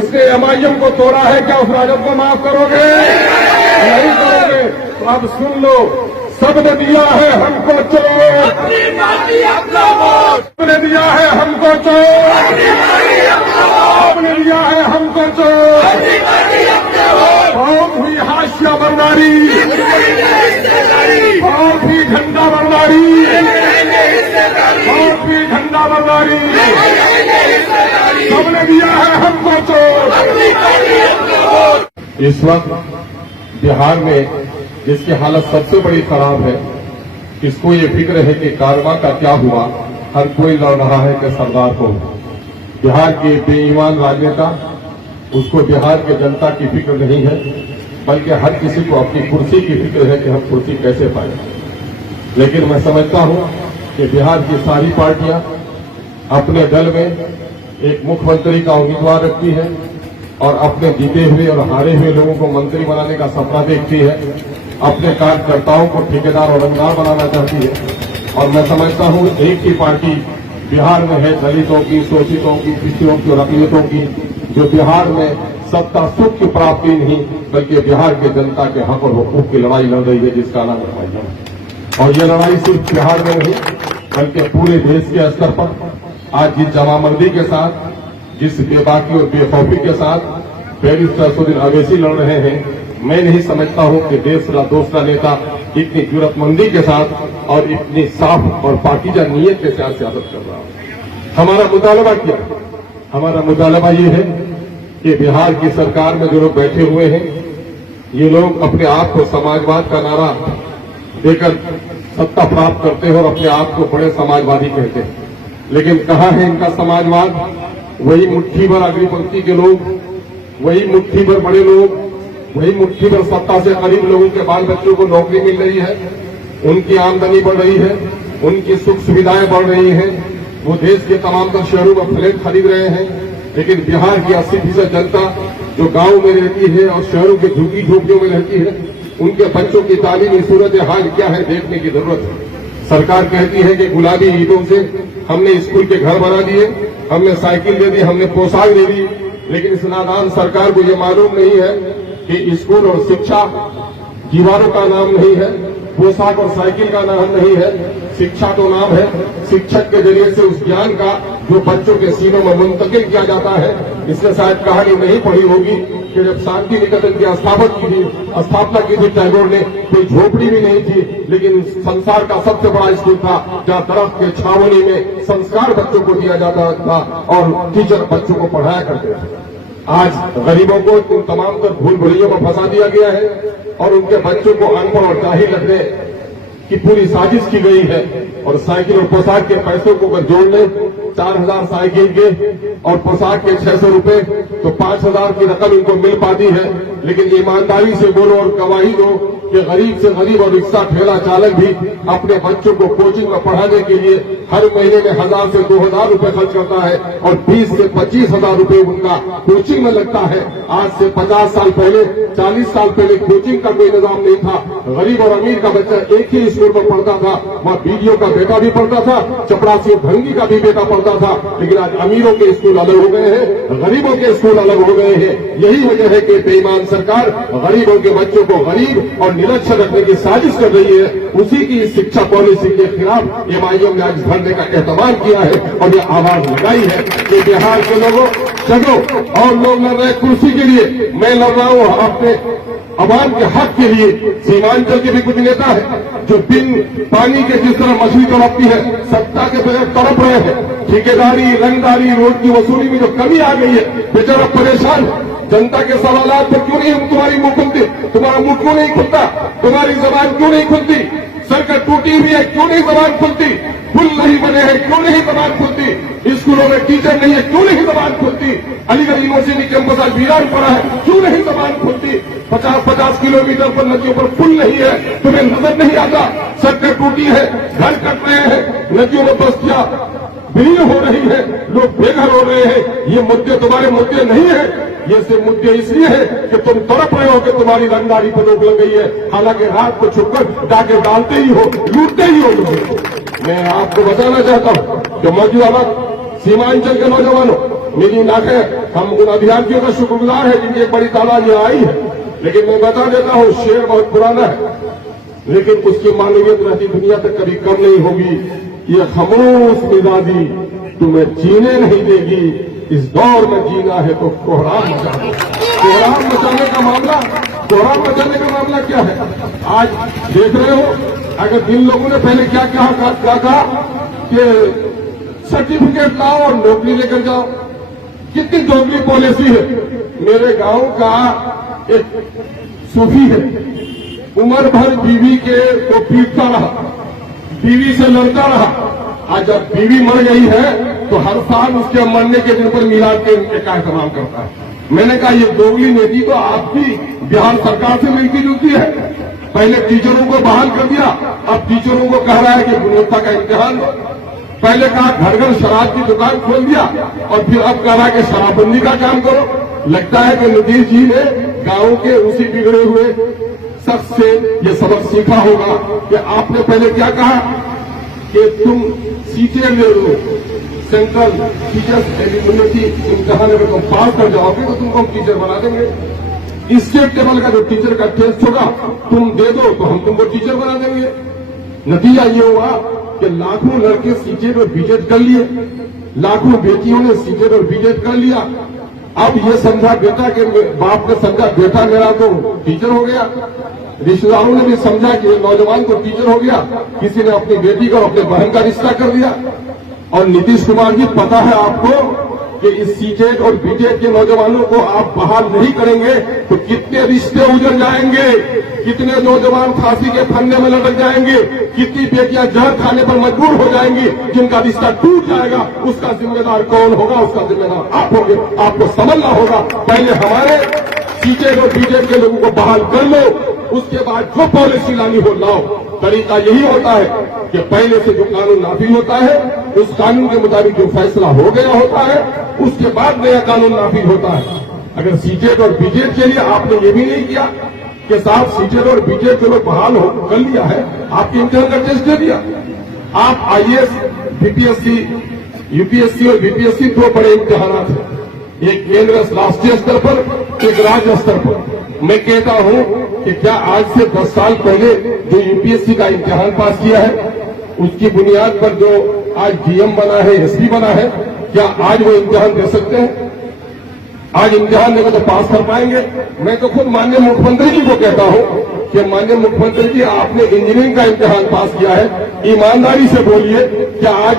जिसने एमआईएम को तोड़ा है, क्या उस राजद को माफ करोगे? नहीं करोगे तो अब सुन लो, सबने दिया है हमको चोट, सबने दिया है हमको चोट, सबने दिया है हमको चोट। बहुत हुई हाशिया बर्बादी, बहुत ही झंडा बर्बादी, बहुत ही झंडा बर्बादी, सबने दिया है हमको चोट। इस वक्त बिहार में जिसकी हालत सबसे बड़ी खराब है, किसको ये फिक्र है कि कारवा का क्या हुआ, हर कोई लड़ रहा है कि सरदार को। बिहार के बेईमान राजनेता, उसको बिहार के जनता की फिक्र नहीं है, बल्कि हर किसी को अपनी कुर्सी की फिक्र है कि हम कुर्सी कैसे पाए। लेकिन मैं समझता हूं कि बिहार की सारी पार्टियां अपने दल में एक मुख्यमंत्री का उम्मीदवार रखती है और अपने जीते हुए और हारे हुए लोगों को मंत्री बनाने का सपना देखती है, अपने कार्यकर्ताओं को ठेकेदार और रंगदार बनाना चाहती है। और मैं समझता हूं एक ही पार्टी बिहार में है, दलितों की, शोषितों की, पिछड़ों की और अकलियतों की, जो बिहार में सत्ता सुख की प्राप्ति नहीं बल्कि बिहार के जनता के हक और हुकूक की लड़ाई लड़ रही है, जिसका नाम है। और ये लड़ाई सिर्फ बिहार में नहीं बल्कि पूरे देश के स्तर पर आज जिस जमामंदी के साथ, जिस बेबाकी और बेखौफी के साथ बैरिस्टर असदुद्दीन अवैसी लड़ रहे हैं, मैं नहीं समझता हूं कि देश का दूसरा नेता इतनी जरूरतमंदी के साथ और इतनी साफ और पाकीज़ा नीयत के साथ सियासत कर रहा है। हमारा मुतालबा क्या है? हमारा मुतालबा ये है कि बिहार की सरकार में जो लोग बैठे हुए हैं, ये लोग अपने आप को समाजवाद का नारा देकर सत्ता प्राप्त करते हैं और अपने आप को बड़े समाजवादी कहते हैं। लेकिन कहाँ है इनका समाजवाद? वही मुट्ठी भर अग्निपंक्ति के लोग, वही मुट्ठी भर बड़े लोग, वही मुट्ठी भर सत्ता से करीब लोगों के बाल बच्चों को नौकरी मिल रही है, उनकी आमदनी बढ़ रही है, उनकी सुख सुविधाएं बढ़ रही हैं, वो देश के तमाम तर शहरों में फ्लैट खरीद रहे हैं। लेकिन बिहार की 80% जनता जो गांव में रहती है और शहरों के झुग्गी झोपड़ियों में रहती है, उनके बच्चों की तालीमी सूरत हाल क्या है देखने की जरूरत है। सरकार कहती है कि गुलाबी ईंटों से हमने स्कूल के घर बना दिए, हमने साइकिल दे दी, हमने पोशाक दे दी, लेकिन इस नादान सरकार को ये मालूम नहीं है कि स्कूल और शिक्षा दीवारों का नाम नहीं है, पोशाक और साइकिल का नाम नहीं है, शिक्षा तो नाम है। शिक्षक के जरिए से उस ज्ञान का जो बच्चों के सीनों में मुंतकिल किया जाता है। इसने शायद कहानी नहीं पढ़ी होगी कि जब शांति निकेतन की स्थापना की थी टैगोर ने, कोई झोपड़ी भी नहीं थी, लेकिन संसार का सबसे बड़ा स्कूल था जहां दरख्त के छावनी में संस्कार बच्चों को दिया जाता था और टीचर बच्चों को पढ़ाया करते थे। आज गरीबों को उन तमाम तर भूल भुलैयों में फंसा दिया गया है और उनके बच्चों को अनपढ़ और जाहिल रखने की पूरी साजिश की गई है। और साइकिल और पोशाक के पैसों को अगर जोड़ लें, 4000 साइकिल के और पोशाक के 600 रुपए, तो 5000 की रकम इनको मिल पाती है। लेकिन ईमानदारी से बोलो और गवाही दो कि गरीब से गरीब और रिक्शा ठेला चालक भी अपने बच्चों को कोचिंग में पढ़ाने के लिए हर महीने में 1000 से 2000 रुपए खर्च करता है और 20 से 25,000 रुपए उनका कोचिंग में लगता है। आज से 50 साल पहले, 40 साल पहले कोचिंग का कोई निजाम नहीं था। गरीब और अमीर का बच्चा एक ही स्कूल में पढ़ता था, वहां बीडीओ का बेटा भी पढ़ता था, चपरासी भंगी का भी बेटा पढ़ता था। लेकिन आज अमीरों के स्कूल अलग हो गए हैं, गरीबों के स्कूल अलग हो गए हैं। यही वजह है कि बेईमान सरकार गरीबों के बच्चों को गरीब और निरक्षर रखने की साजिश कर रही है। उसी की शिक्षा पॉलिसी के खिलाफ एमआईएम ने आज धरने का एहतमाम किया है और ये आवाज लगाई है कि बिहार के लोगों चलो और लोग लड़ रहे कुर्सी के लिए, मैं लड़ रहा हूं अपने आवाम के हक के लिए। सीमांचल के भी कुछ नेता है जो बिन पानी के जिस तरह मछली तड़पती है, सत्ता के बगैर तड़प रहे हैं। ठेकेदारी, रंगदारी, रोड की वसूली में जो कमी आ गई है, बेचारा परेशान। जनता के सवालात पर क्यों नहीं हम तुम्हारी मुंह खुलती, तुम्हारा मुंह क्यों नहीं खुलता, तुम्हारी जबान क्यों नहीं खुलती, सड़कें टूटी हुई है क्यों नहीं जबान खुलती, पुल नहीं बने हैं क्यों नहीं जबान खुलती, स्कूलों में टीचर नहीं है क्यों नहीं जबान खुलती, अलीगढ़ यूनिवर्सिटी कैंपस आज वीरान पड़ा है क्यों नहीं जबान खुलती, 50-50 किलोमीटर पर नदियों पर पुल नहीं है, तुम्हें नजर नहीं आता, सड़कें टूटी है, घर कट रहे हैं, नदियों में बस्तियां विलीन हो रही है, लोग बेघर हो रहे हैं। ये मुद्दे तुम्हारे मुद्दे नहीं है, ये से मुद्दे इसलिए है कि तुम तड़प रहे हो कि तुम्हारी रंगदारी पर रोक लग गई है, हालांकि रात को छुपकर डाके डालते ही हो, लूटते ही हो लोग। मैं आपको बताना चाहता हूं कि मौजूदा वक्त सीमांचल के नौजवानों, मेरी नाखें हम उन अभ्यर्थियों का शुक्रगुजार है जिनकी एक बड़ी तादाद यहाँ आई है। लेकिन मैं बता देता हूँ, शेर बहुत पुराना है, लेकिन उसकी मानवीयत रहती दुनिया तक कभी कम नहीं होगी। ये खामोश मिजाजी तुम्हें जीने नहीं देगी, इस दौर में जीना है तो कोहराम मचा दो। कोहराम मचाने का मामला क्या है? आज देख रहे हो, अगर जिन लोगों ने पहले क्या कहा कि सर्टिफिकेट लाओ और नौकरी लेकर जाओ, कितनी दोगली पॉलिसी है। मेरे गांव का एक सूफी है, उम्र भर बीवी को पीटता रहा, बीवी से लड़ता रहा। आज जब बीवी मर गई है तो हर साल उसके मरने के दिन पर मिलाद के का एहतमाम करता है। मैंने कहा ये दोगली नीति तो आपकी बिहार सरकार से मिलती जुलती है। पहले टीचरों को बहाल कर दिया, अब टीचरों को कह रहा है कि गुणवत्ता का इम्तिहान दो। पहले कहा घर घर शराब की दुकान खोल दिया और फिर अब कह रहा है कि शराबबंदी का काम करो। लगता है कि नीतीश जी ने गांव के उसी बिगड़े हुए शख्स से ये सबक सीखा होगा कि आपने पहले क्या कहा कि तुम सीटें ले लो, सेंट्रल टीचर्स एलिजिबिलिटी इम्तिहान अगर तुम पास कर जाओगे तो तुमको हम टीचर बना देंगे। स्टेट लेवल का जो टीचर का टेस्ट होगा तुम दे दो तो हम तुमको टीचर बना देंगे। नतीजा ये हुआ कि लाखों लड़के सीटेट और बीटेट कर लिए, लाखों बेटियों ने सीटेट और बीटेट कर लिया। अब ये समझा बेटा के बाप ने समझा बेटा मेरा तो टीचर हो गया, रिश्तेदारों ने भी समझा कि नौजवान तो टीचर हो गया, किसी ने अपनी बेटी को अपने बहन का रिश्ता कर दिया। और नीतीश कुमार जी, पता है आपको कि इस सीटेट और बीटेट के नौजवानों को आप बहाल नहीं करेंगे तो कितने रिश्ते उजड़ जाएंगे, कितने नौजवान फांसी के फंदे में लटक जाएंगे, कितनी बेटियां जहर खाने पर मजबूर हो जाएंगी, जिनका रिश्ता टूट जाएगा। उसका जिम्मेदार कौन होगा? उसका जिम्मेदार आप होंगे। आपको समझना होगा, पहले हमारे सीटेट और बीटेट के लोगों को बहाल कर लो, उसके बाद जो पॉलिसी लानी हो लाओ। तरीका यही होता है कि पहले से जो कानून नाफिज होता है उस कानून के मुताबिक जो फैसला हो गया होता है उसके बाद नया कानून नाफिज होता है। अगर सीटेट और बीटेट के लिए आपने ये भी नहीं किया कि साहब सीटेट और बीटेट के लोग बहाल हो कर लिया है, आपके इम्तिहान का टेस्ट दे दिया। आप आईएएस, बीपीएससी, यूपीएससी और बीपीएससी दो बड़े इम्तिहान हैं, एक केंद्र राष्ट्रीय स्तर पर, एक राज्य स्तर पर। मैं कहता हूं कि क्या आज से 10 साल पहले जो यूपीएससी का इम्तिहान पास किया है उसकी बुनियाद पर जो आज डीएम बना है, एसपी बना है, क्या आज वो इम्तिहान दे सकते हैं? आज इम्तिहान देकर तो पास कर पाएंगे? मैं तो खुद माननीय मुख्यमंत्री जी को कहता हूं कि माननीय मुख्यमंत्री जी, आपने इंजीनियरिंग का इम्तिहान पास किया है, ईमानदारी से बोलिए क्या आज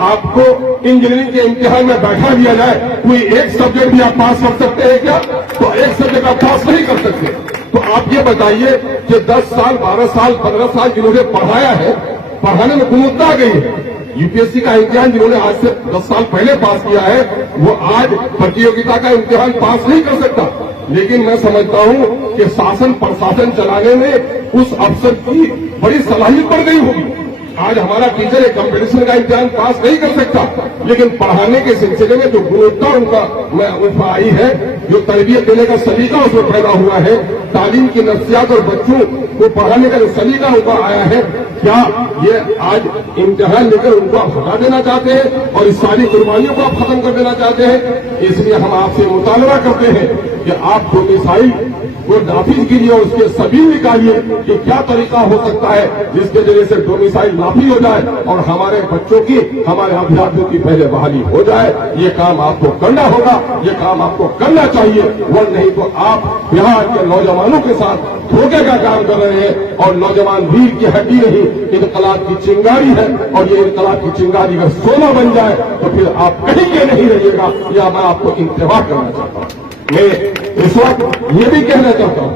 आपको इंजीनियरिंग के इम्तिहान में बैठा दिया जाए, कोई एक सब्जेक्ट भी आप पास कर सकते हैं क्या? तो एक सब्जेक्ट आप पास नहीं कर सकते। तो आप ये बताइए कि 10 साल, 12 साल, 15 साल जिन्होंने पढ़ाया है, पढ़ाने में गुणवत्ता आ गई है। यूपीएससी का इम्तिहान जिन्होंने आज से 10 साल पहले पास किया है वो आज प्रतियोगिता का इम्तिहान पास नहीं कर सकता। लेकिन मैं समझता हूं कि शासन प्रशासन चलाने में उस अफसर की बड़ी सलाहियत बढ़ गई होगी। आज हमारा टीचर एक कंपटीशन का इम्तिहान पास नहीं कर सकता, लेकिन पढ़ाने के सिलसिले में जो गुणवत्ता उनका आई है, जो तरबियत देने का सलीका उसमें पैदा हुआ है, तालीम की नफ्सियात और बच्चों को पढ़ाने का जो सलीका उनका आया है, क्या ये आज इम्तिहान लेकर उनको आप हटा देना चाहते हैं और इस सारी कुर्बानियों को आप खत्म कर देना चाहते हैं? इसलिए हम आपसे मुतालबा करते हैं कि आप डोमिसाइल को नाफिज कीजिए और उसके सबील निकालिए कि क्या तरीका हो सकता है जिसके जरिए से डोमिसाइल नाफिज हो जाए और हमारे बच्चों की, हमारे अभ्यर्थियों की पहले बहाली हो जाए। ये काम आपको करना होगा, ये काम आपको करना चाहिए, वरना नहीं तो आप बिहार के नौजवानों के साथ धोखे का काम कर रहे हैं। और नौजवान वीर की हड्डी नहीं, इनकलाब की चिंगारी है, और ये इनकलाब की चिंगारी अगर सोना बन जाए तो फिर आप कहीं के नहीं रहिएगा। या मैं आपको इंतबाह करना चाहता हूं। मैं इस वक्त ये भी कहना चाहता हूं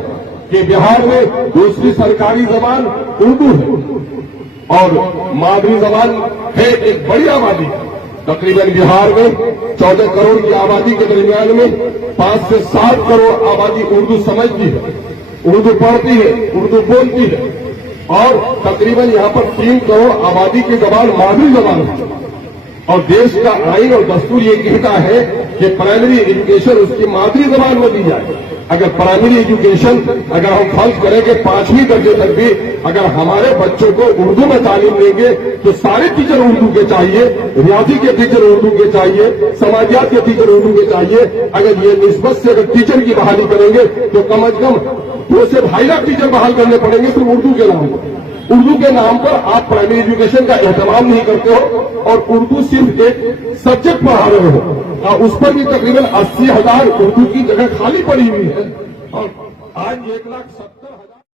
कि बिहार में दूसरी सरकारी जबान उर्दू है और मादरी जबान है एक बड़ी आबादी। तकरीबन बिहार में 14 करोड़ की आबादी के दरमियान में 5 से 7 करोड़ आबादी उर्दू समझती है, उर्दू पढ़ती है, उर्दू बोलती है और तकरीबन यहाँ पर 3 करोड़ आबादी की जबान मादरी जबान है। और देश का आइन और दस्तूर ये कहता है कि प्राइमरी एजुकेशन उसकी मातृ जबान में दी जाए। अगर प्राइमरी एजुकेशन अगर हम फर्ज करें कि 5वीं दर्जे तक भी अगर हमारे बच्चों को उर्दू में तालीम देंगे तो सारे टीचर उर्दू के चाहिए, रियाजी के टीचर उर्दू के चाहिए, समाजियात के टीचर उर्दू के चाहिए। अगर ये निस्बत से अगर टीचर की बहाली करेंगे तो कम अज कम 2 से 2.5 लाख टीचर बहाल करने पड़ेंगे सिर्फ उर्दू के नाम पर। उर्दू के नाम पर आप प्राइमरी एजुकेशन का एहतमाम नहीं करते हो और उर्दू सिर्फ एक सब्जेक्ट पढ़ा रहे हो और उस पर भी तकरीबन 80,000 उर्दू की जगह खाली पड़ी हुई है और आज 1,70,000